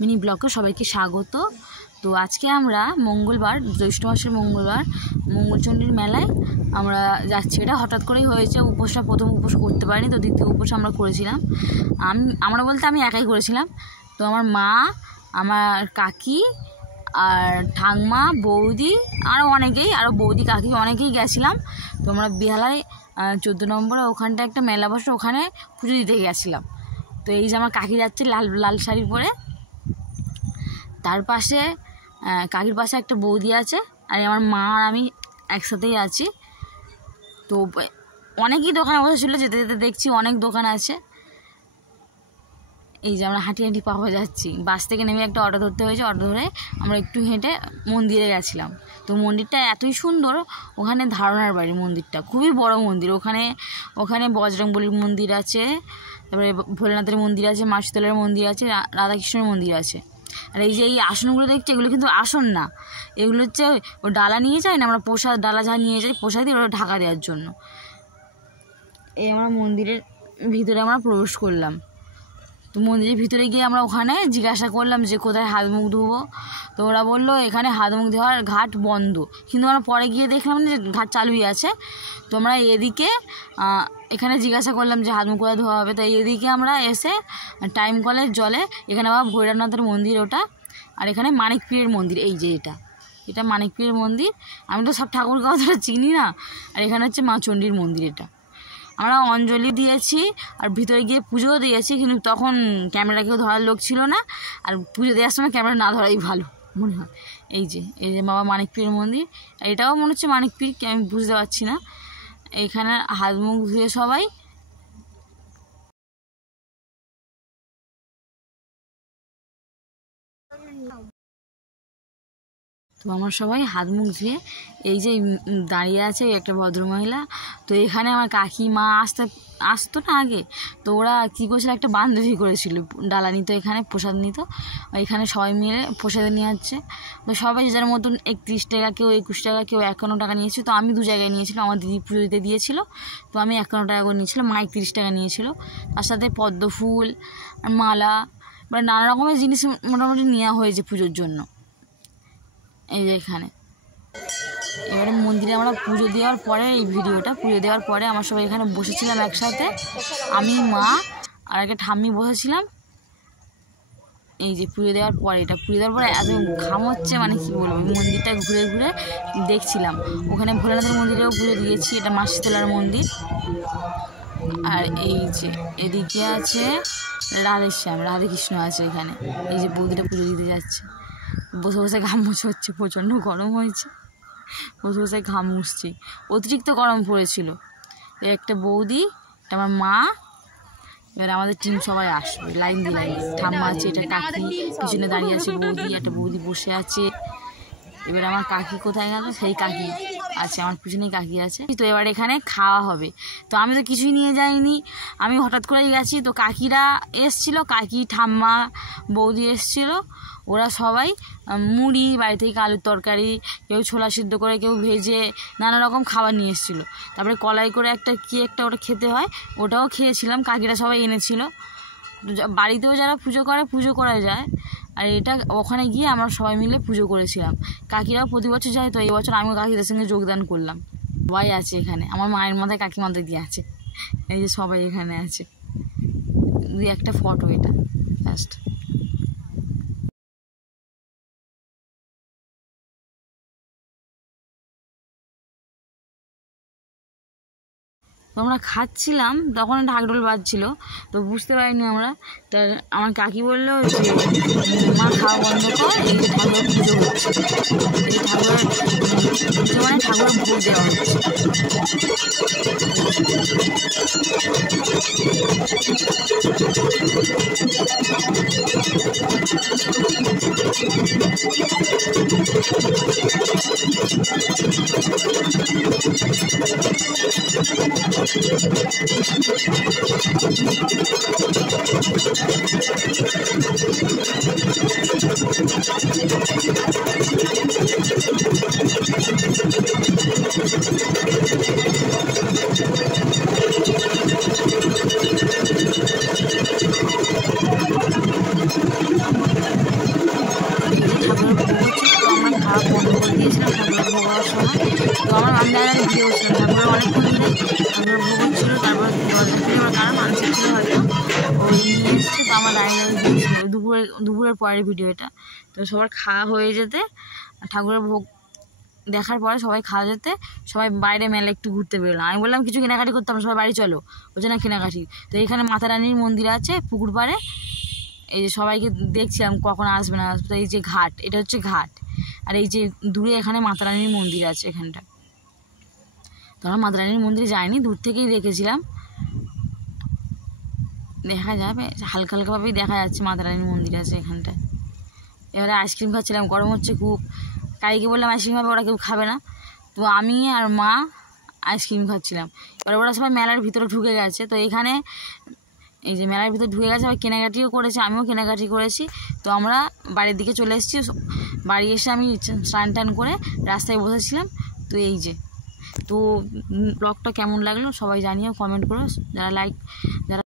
Mini ব্লগে সবাইকে স্বাগত। তো আজকে আমরা মঙ্গলবার, জ্যৈষ্ঠ মাসের মঙ্গলবার মঙ্গলচণ্ডীর মেলায় আমরা যাচ্ছি। এটা হঠাৎ করেই হয়েছে। উপোসটা প্রথম উপোস করতে পারিনি, তো দ্বিতীয় উপোস আমরা করেছিলাম। আমরা বলতে আমি একাই করেছিলাম। তো আমার মা, আমার কাকি আর ঠাকমা, বৌদি আরও অনেকেই, আরও বৌদি কাকি অনেকেই গেছিলাম। তো আমরা বেহালায় 14 নম্বরে ওখানটা একটা মেলা বসে, ওখানে পুজো দিতে গেছিলাম। তো এই যে আমার কাকি যাচ্ছে লাল লাল শাড়ি পরে, তার পাশে কাকির পাশে একটা বৌদি আছে, আর আমার মা আর আমি একসাথেই আছি। তো অনেকই দোকানে বসেছিল, যেতে যেতে দেখছি অনেক দোকান আছে। এই যে আমরা হাঁটি হাঁটি পাওয়া যাচ্ছি। বাস থেকে নেমে একটা অটো ধরতে হয়েছে, অটো ধরে আমরা একটু হেঁটে মন্দিরে গেছিলাম। তো মন্দিরটা এতই সুন্দর, ওখানে ধারণার বাড়ি মন্দিরটা খুবই বড় মন্দির। ওখানে বজরংবলীর মন্দির আছে, তারপরে ভোলেনাথের মন্দির আছে, মা শীতলার মন্দির আছে, রাধাকৃষ্ণের মন্দির আছে। আর এই যে এই আসনগুলো দেখছি, এগুলো কিন্তু আসন না, এগুলো হচ্ছে ও ডালা নিয়ে যায় না, আমরা প্রসাদ ডালা যা নিয়ে যাই প্রসাদ দিয়ে ওটা ঢাকা দেওয়ার জন্য। এই আমরা মন্দিরের ভিতরে আমরা প্রবেশ করলাম। তো মন্দিরের ভিতরে গিয়ে আমরা ওখানে জিজ্ঞাসা করলাম যে কোথায় হাত মুখ ধুবো। তো ওরা বললো এখানে হাত মুখ ধোয়ার ঘাট বন্ধ, কিন্তু আমরা পরে গিয়ে দেখলাম যে ঘাট চালুই আছে। তো আমরা এখানে জিজ্ঞাসা করলাম যে হাত মুখ কোথায় ধোয়া হবে। তো এদিকে আমরা এসে টাইম কলের জলে, এখানে আবার ভৈরবনাথের মন্দির ওটা, আর এখানে মানিক পীরের মন্দির। এই যে এটা মানিক পীরের মন্দির। আমি তো সব ঠাকুর কথা চিনি না। আর এখানে হচ্ছে মা চণ্ডীর মন্দির। এটা আমরা অঞ্জলি দিয়েছি আর ভিতরে গিয়ে পুজোও দিয়েছি, কিন্তু তখন ক্যামেরা কেউ ধরার লোক ছিল না। আর পুজো দেওয়ার সময় ক্যামেরা না ধরাই ভালো মনে হয়। এই যে বাবা মানিক পীরের মন্দির, এটাও মনে হচ্ছে মানিক পীর, আমি বুঝতে পারছি না। এইখানে হাত মুখ ধুয়ে সবাই তো আমরা সবাই হাত মুখ ধুয়ে এই যে দাঁড়িয়ে আছে একটা ভদ্রমহিলা। তো এখানে আমার কাকিমা আসতো না আগে, তো ওরা কী করছিল, একটা বান্ধবী করেছিল, ডালা নিত, এখানে প্রসাদ নিত, এখানে সবাই মিলে প্রসাদ নিয়ে যাচ্ছে। তো সবাই যার মতন 31 টাকা, কেউ 21 টাকা, কেউ 51 টাকা নিয়েছিল। তো আমি 2 জায়গায় নিয়েছিলাম, আমার দিদি পুজো দিতে দিয়েছিল, তো আমি 51 টাকা করে নিয়েছিলাম, মা 31 টাকা নিয়েছিল। তার সাথে পদ্ম ফুল আর মালা, মানে নানা রকমের জিনিস মোটামুটি নেওয়া হয়েছে পুজোর জন্য। এই যে এবারে মন্দিরে আমরা পুজো দেওয়ার পরে, এই ভিডিওটা পুজো দেওয়ার পরে আমরা সবাই এখানে বসেছিলাম একসাথে, আমি, মা আর একটা ঠাম্মি বসেছিলাম। এই যে পুজো দেওয়ার পরে, এটা পুজো দেওয়ার পরে এত ঘাম হচ্ছে, মানে কি বলবো, মন্দিরটা ঘুরে ঘুরে দেখছিলাম। ওখানে ভোলেনাথের মন্দিরেও পুজো দিয়েছি, এটা মা শীতলার মন্দির। আর এই যে এদিকে আছে রাধাকৃষ্ণ আছে এখানে। এই যে বৌদিটা পুজো দিতে যাচ্ছে, বসে বসে ঘাম মুছে হচ্ছে, প্রচণ্ড গরম হয়েছে, বসে বসে ঘাম মুছছি, অতিরিক্ত গরম পড়েছিল। একটা বৌদি, এটা আমার মা, এবার আমাদের টিম সবাই আসবে লাইন দিয়ে লাইন। ঠাম্মা আছে, এটা কাকি পিছনে দাঁড়িয়ে আছে, একটা বৌদি বসে আছে। এবার আমার কাকি কোথায় গেল, সেই কাকি আছে আমার পিছনেই কাকি আছে। তো এবার এখানে খাওয়া হবে। তো আমি তো কিছুই নিয়ে যাইনি, আমি হঠাৎ করেই গেছি। তো কাকিরা এসছিলো, কাকি, ঠাম্মা, বৌদি এসছিলো। ওরা সবাই মুড়ি, বাড়ি থেকে আলুর তরকারি, কেউ ছোলা সিদ্ধ করে, কেউ ভেজে, নানা রকম খাবার নিয়ে এসেছিলো। তারপরে কলাই করে একটা ওটা খেতে হয়, ওটাও খেয়েছিলাম। কাকিরা সবাই এনেছিল। বাড়িতেও যারা পুজো করা যায়, আর এটা ওখানে গিয়ে আমরা সবাই মিলে পুজো করেছিলাম। কাকিরাও প্রতি বছর যায়, তো এই বছর আমিও কাকিদের সঙ্গে যোগদান করলাম। সবাই আছে এখানে, আমার মায়ের মাথায় কাকি মাথায় দিয়ে আছে। এই যে সবাই এখানে আছে, একটা ফটো, এটা জাস্ট। তো আমরা খাচ্ছিলাম, তখন ঢাকঢোল বাজছিল, তো বুঝতে পারিনি আমরা। তা আমার কাকি বললো যে মা খাওয়া বন্ধ কর, এই যে ঠাকুরের পুজো হচ্ছে, এই যে ঠাকুরের পুজো মানে ঠাকুরের ভোগ দেওয়া হচ্ছে। এখানে ভিডিও করছিলাম। ঠাকুরের অনেকক্ষণ ধরে ঠাকুরের ভোগ হচ্ছিলো, তারপর দরজা খুলে আমার কারা মানসিক ছিল হয়তো ওই নিয়ে এসছে। তো আমার দাঁড়িয়ে দিয়েছিল দুপুরের পরের ভিডিও এটা। তো সবার খাওয়া হয়ে যেতে ঠাকুরের ভোগ দেখার পরে সবাই খাওয়া যেতে সবাই বাইরে মেলে একটু ঘুরতে বেরোলাম। আমি বললাম কিছু কেনাকাটি করতাম, সবাই বাড়ি চলো, ওই জন্য কেনাকাটি। তো এখানে মাতা রানীর মন্দির আছে পুকুর পাড়ে, এই যে সবাইকে দেখছিলাম কখন আসবে না আসবে। তো এই যে ঘাট, এটা হচ্ছে ঘাট, আর এই যে দূরে এখানে মাতা রানীর মন্দির আছে এখানটা। তো আমরা মাতা রানীর মন্দিরে যাইনি, দূর থেকেই দেখেছিলাম, দেখা যাবে হালকা হালকাভাবেই দেখা যাচ্ছে মাতা রানীর মন্দির আছে এখানটায়। এবারে আইসক্রিম খাচ্ছিলাম, গরম হচ্ছে খুব। কাইকে বললাম আইসক্রিম খাবে, ওরা কেউ খাবে না। তো আমি আর মা আইসক্রিম খাচ্ছিলাম। এবার ওরা সবাই মেলার ভিতরে ঢুকে গেছে। তো এখানে এই যে মেলার ভিতরে ঢুকে গেছে, সবাই কেনাকাটিও করেছে, আমিও কেনাকাটি করেছি। তো আমরা বাড়ির দিকে চলে এসেছি। বাড়ি এসে আমি স্নান টান করে রাস্তায় বসেছিলাম। তো এই যে, তো ব্লগটা কেমন লাগলো সবাই জানিও, কমেন্ট করো। যারা